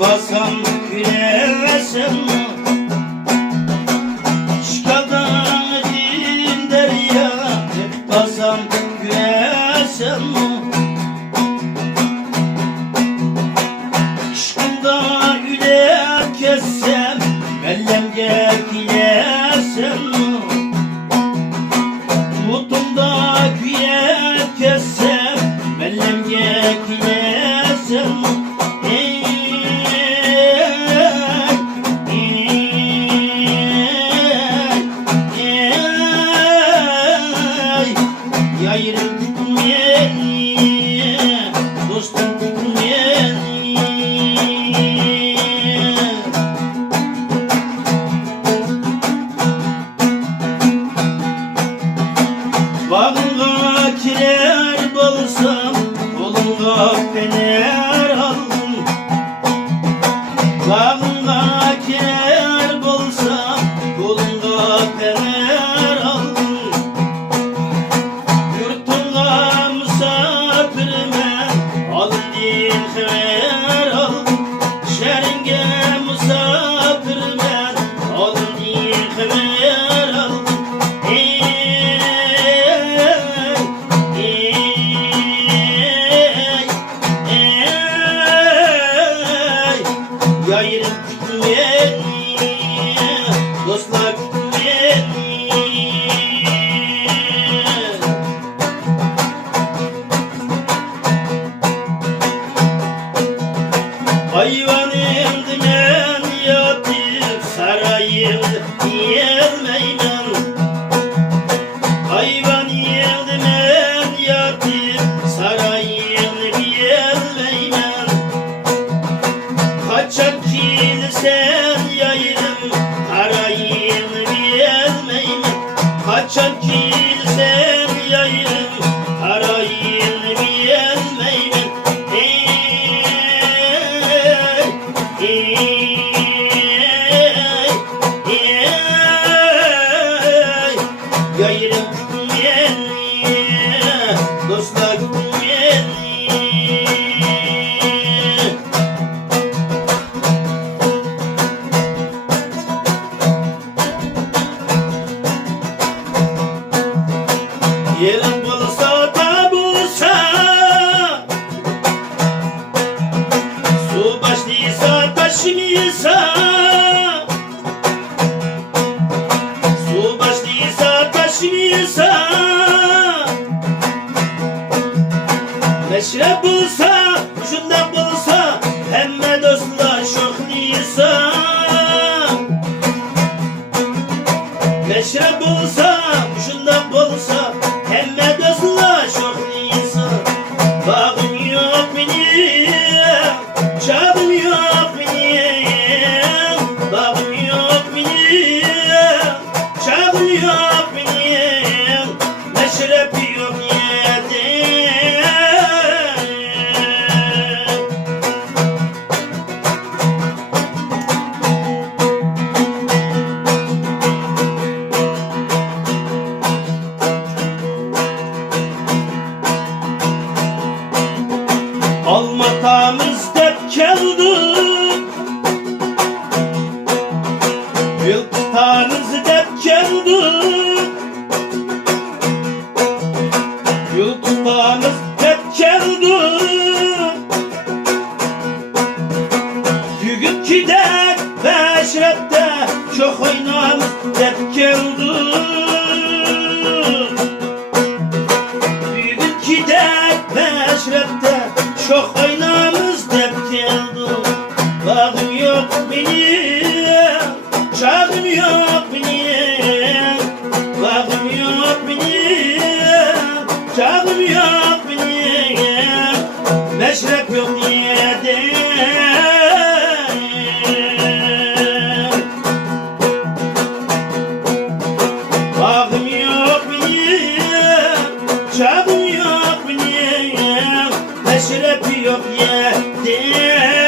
basam gülersem çıkadan din derya basam gülersem aşkında üle kessem mellemce gilersem mutumda güye kessem mellemce gilersem yayırım tutmayı dostum tutmayı bağına kirer balsam kolumda fener aldım bağına kirer balsam kolumda fener aldım yurtumda misafirime alın din haber aldım şeringe misafirime alın din haber aldım yayırım tutmayı dostlar tutmayı hayvanımdı men yatıp sarayımdı diyemeymen hayvanımdı men yatıp sarayımdı diyemeymen kaçak sen yayırım karayını bilmeyim kaçak sen yayırım karayını bilmeyim yayırım tutmayın dostlar tutmayın yerim bulsa da bulsa su başlıysa taşmıysa su başlıysa taşmıysa meşrep bulsa şundan bulsa hemme dostlar şoklıysa meşrep bulsa şundan bulsa hemme dostlar şoklıysa bağım yok benim çabım yok benim bağım yok benim çabım yok benim meşrep yok yedim almatamız dep keldi yıltıtanız dep keldi yıltıtanız dep keldi yügüp gidek beşrepte çok oynamız dep keldi yügüp gidek beşrepte çok oynamız dep keldi bağım yok benim çağım yok benim bağım yok benim çağım yok benim meşrep yok yedim bağım yok benim çağım yok benim meşrep yok yedim